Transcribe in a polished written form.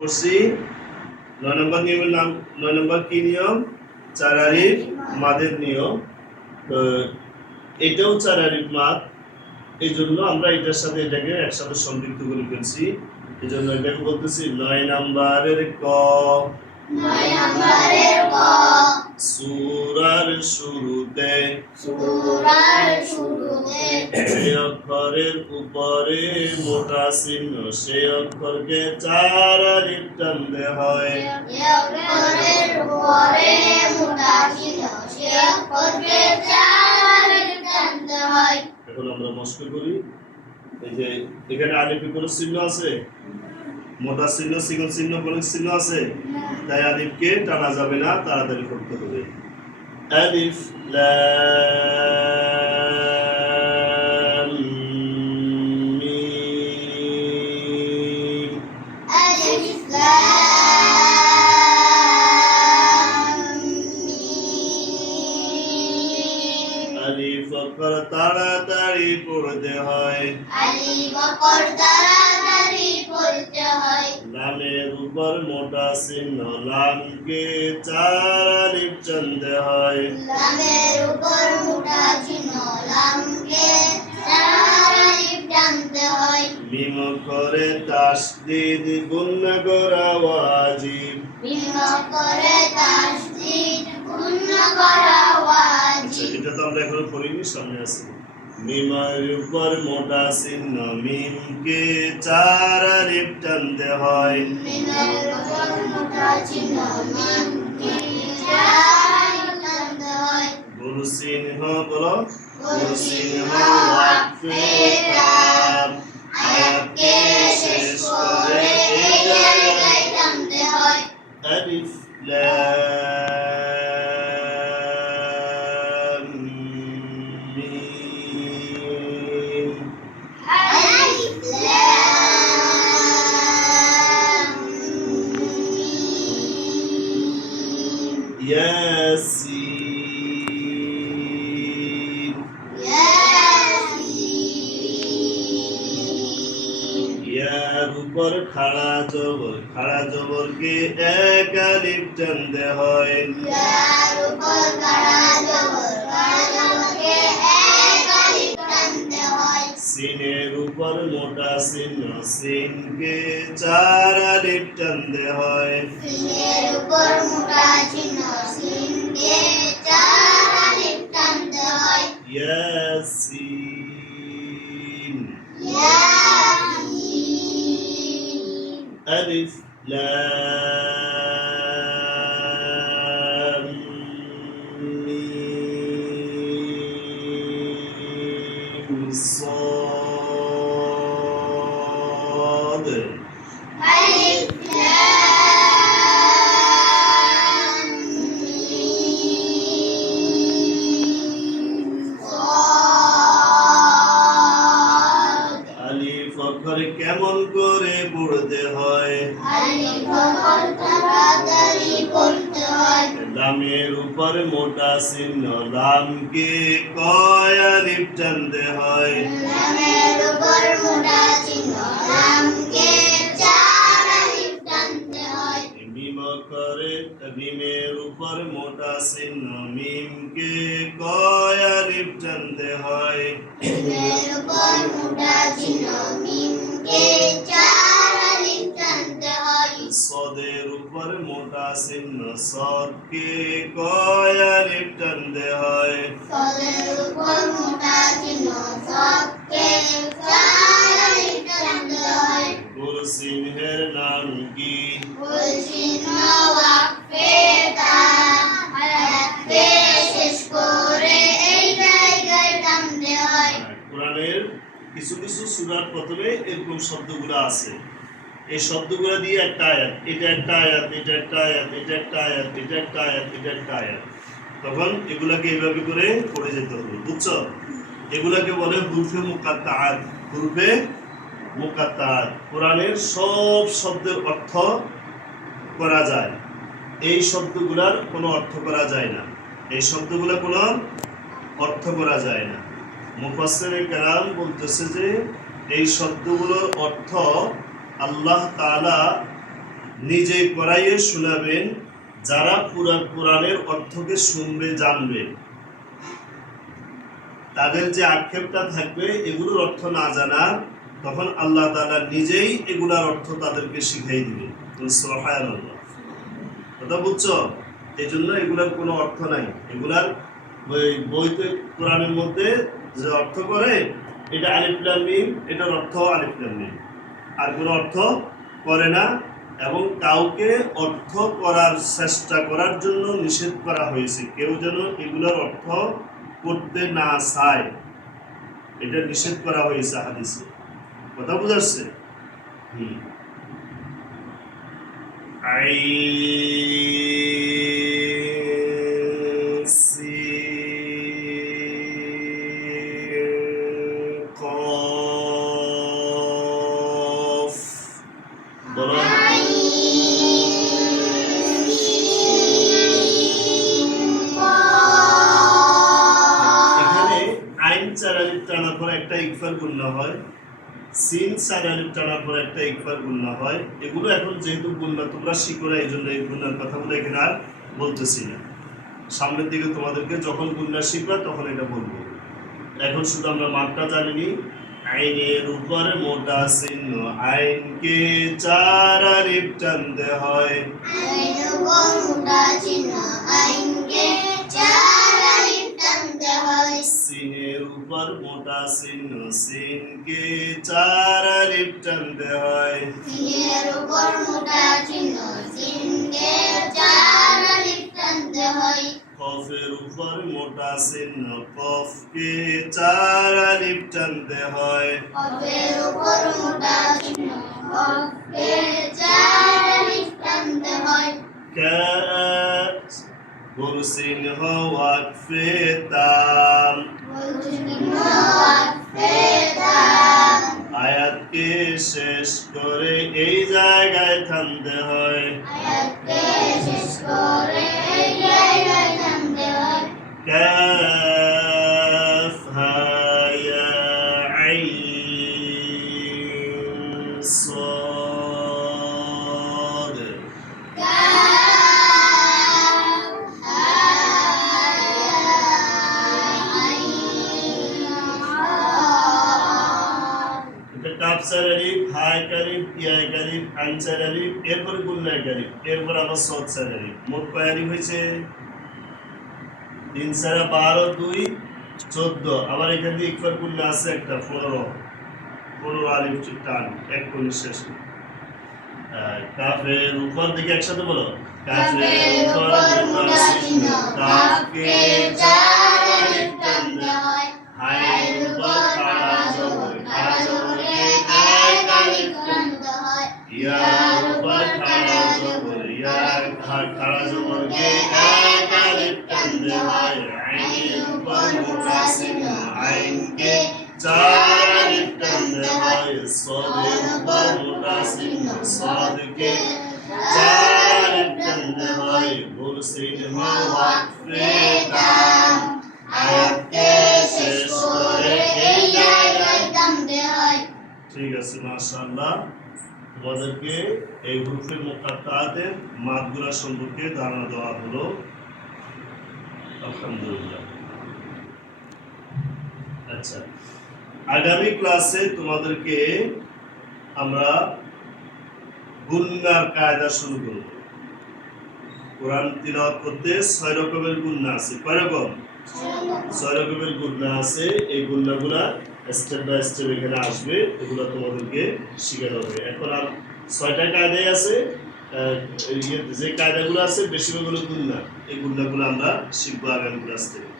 করছি ৯ নম্বর নিয়মের নাম ৯ নম্বর কি নিয়ম? চার আলিফ মাদের নিয়ম। তো এটাও চার আলিফ মাদ, এই জন্য আমরা এটার সাথে এটাকে একসাথে সম্পৃক্ত করে ফেলছি। এই জন্য এটাকে বলতেছি ৯ নম্বরের ক। ৯ নম্বরের ক। সূরার শুরুতে এই অক্ষরের উপরে মোটা চিহ্ন, সেই অক্ষরকে চার আলিফ টানতে হয়। এখন আমরা মস্ক করি। এই যে এখানে আলিফে কোনো চিহ্ন আছে? মোটা চিহ্ন, চিকন চিহ্ন, কোনো চিহ্ন আছে? তাই আলিফকে টানা যাবে না, তাড়াতাড়ি করতে হবে। আলিফ লাম মিম। আলিফ লাম মিম। আলিফ অক্ষর তাড়াতাড়ি পড়তে হয়। আলিফ অক্ষর তাড়াতাড়ি পড়তে হয়। লামের উপর মোটা চিহ্ন, লামকে চার আলিফ টানতে হয়। লামের উপর মোটা চিহ্ন, লামকে চার আলিফ টানতে হয়। মিম অক্ষরে তাসদীদ গুণনা করা ওয়াজিব। মিম অক্ষরে তাসদীদ গুণনা করা ওয়াজিব। এটা তো আমরা এখনো পড়িনি, সামনে আছে। মিমের উপর মোটা চিহ্ন, মিমকে চার আলিফ টানতে হয়। মিমের উপর মোটা চিহ্ন, মিমকে চার আলিফ টানতে হয়। গুরু চিহ্ন বলো। গুরু চিহ্ন ওয়াকফে কাম, আয়াতকে শেষ করে এই জায়গায় টানতে হয়। আলিফ লাম মিম। আলিফ লাম মিম। ইয়াসিন। ইয়াসিন। ইয়ার উপর খাড়া জবর, খাড়া জবরকে এক আলিফ টানতে হয়। ইয়ার উপর খাড়া জবর, খাড়া জবরকে এক আলিফ টানতে হয়। সিনের উপর মোটা চিহ্ন, সিনকে চার আলিফ টানতে হয়। সিনের উপর মোটা চিহ্ন, সিনকে চার আলিফ টানতে হয়। ইয়াসিন। ইয়াসিন। আলিফ লাম মিম صاد। আলিফ লাম মিম صاد। আলিফ অক্ষর কেমন করে পড়তে হয়? আলিফ অক্ষর তাড়াতাড়ি পড়তে হয়। লামের উপর মোটা চিহ্ন, লামকে কয় আলিফ টানতে হয়। লামের উপর মোটা চিহ্ন, লামকে চার আলিফ টানতে হয়। মিম অক্ষরে মিমের উপর মোটা চিহ্ন, মিমকে কয় আলিফ টানতে হয়। মিমের উপর মোটা চিহ্ন, মিমকে চার আলিফ টানতে হয়। সদের উপর মোটা চিহ্ন, সদকে কয় আলিফ টানতে হয়। সদের উপর মোটা চিহ্ন, সদকে চার আলিফ টানতে হয়। গোল চিহ্নের নাম কি? গোল চিহ্ন ওয়াকফে কাম, আয়াতকে শেষ করে এই জায়গায় টানতে হয়। কোরআনের কিছু কিছু সূরার প্রথমে এরকম শব্দগুলো আছে। এই শব্দগুলো দিয়ে একটা আয়াত, এটা একটা আয়াত, এটা একটা আয়াত, এটা একটা আয়াত, এটা একটা আয়াত, এটা একটা আয়াত, তখন এগুলাকে এইভাবে করে পড়ে যেতে হবে, বুঝছো? এগুলাকে বলে হুরফে মুকাত্তাআত। হুরফে মুকাত্তাআত। কোরআনের সব শব্দের অর্থ করা যায়, এই শব্দগুলার কোনো অর্থ করা যায় না। এই শব্দগুলো কোনো অর্থ করা যায় না। মুফাসসিরে কেরাম বলতেছে যে এই শব্দগুলোর অর্থ আল্লাহ তাআলা নিজেই পড়াইয়ে শোনাবেন, যারা কোরআনের অর্থকে শুনবে জানবে। তাদের যে আক্ষেপটা থাকবে এগুলোর অর্থ না জানার, তখন আল্লাহ তাআলা নিজেই এগুলার অর্থ তাদেরকে শিখাই দিবে। সুবহানাল্লাহ, কথা বুঝছো? এই জন্য এগুলার কোনো অর্থ নাই। এগুলার বইতে কোরআনের মধ্যে যে অর্থ করে এটা আলিফ লাম মিম, এটার অর্থ আলিফ লাম মিম, আর কোনো অর্থ করে না। এবং কাউকে অর্থ করার চেষ্টা করার জন্য নিষেধ করা হয়েছে। কেউ যেন এগুলোর অর্থ করতে না চায়, এটা নিষেধ করা হয়েছে হাদিসে। কথা বুঝাচ্ছে? বলো। এখানে আইন 4 আলিফ টানার পর একটা ইকফার গুণনা হয়, সিন 4 আলিফ টানার পর একটা ইকফার গুণনা হয়। এগুলো এখন যেহেতু গুণনা তোমরা শিখো না, এই জন্য এই গুণনার কথাগুলো এখানে আর বলতেছি না। সামনের দিকে তোমাদেরকে যখন গুণনা শিখবা তখন এটা বলবো। এখন শুধু আমরা মাত্রা জানিনি। আইনের উপরে মোটা চিহ্ন, আইনকে 4 আলিফ টানতে হয়। আইনের উপর মোটা চিহ্ন, আইনকে 4 আলিফ টানতে হয়। সিনের উপর মোটা চিহ্ন, সিনকে 4 আলিফ টানতে হয়। সিনের উপর মোটা চিহ্ন, সিনকে 4 আলিফ টানতে হয়। কফের উপর মোটা চিহ্ন, কফকে 4 আলিফ টানতে হয়। কফের উপর মোটা চিহ্ন, কফকে 4 আলিফ টানতে হয়। কাফ গরু চিহ্ন ওয়াকফে তাম, আয়াতকে শেষ করে এই জায়গায় থামতে হয়। আয়াতকে শেষ করে এই জায়গায় থামতে হয়। কাফ হা ইয়া আইন সাদ, এটা কাফ 4 আলিফ, হা 1 আলিফ, ইয়া 1 আলিফ, আইন 4 আলিফ, এরপরে গুণনা 1 আলিফ, এরপর আবার সাদ 4 আলিফ। মোট কয় আলিফ হয়েছে? 3 4 12 2 14। আবার এখান দিয়ে ইকফার গুণনা আছে একটা 15 আলিফ টান এক কোণ শেষে। কাফের উপর দিকে একসাথে বলো। কাফের উপর মোটা চিহ্ন, কাফকে 4 আলিফ টানতে হয়। হায়ের উপর খাড়া জবর, খাড়া জবরকে 1 আলিফ টানতে হয়। ইয়ার উপর খাড়া জবর, ইয়ার খাড়া জবরকে 1 আলিফ টানতে হয়। আইনের উপর মোটা চিহ্ন, আইনকে 4 আলিফ টানতে হয়। সাদের উপর মোটা চিহ্ন, সাদকে 4 আলিফ টানতে হয়। গোল চিহ্ন ওয়াকফে তাম, আয়াতকে শেষ করে এই জায়গায় থামতে হয়। ঠিক আছে, মাশাআল্লাহ। তোমাদেরকে এই হুরুফে মুকাত্তাআতের মাদগুলা সম্পর্কে ধারণা দেওয়া হলো। আলহামদুলিল্লাহ। আচ্ছা, আগামী ক্লাসে তোমাদেরকে আমরা গুণনার কায়দা শুরু করব। কোরআন তিলাওয়াত করতে 6 রকমের গুণনা আছে। কয় রকম? 6 রকমের গুণনা আছে। এই গুণনাগুলা স্টেপ বাই স্টেপ এখানে আসবে, এগুলো তোমাদেরকে শেখানো হবে। এখন আর 6টা কায়দাই আছে। যে কায়দাগুলো আছে বেশিরভাগ হলো গুণনা। এই গুণনাগুলো আমরা শিখবো আগামী ক্লাস থেকে।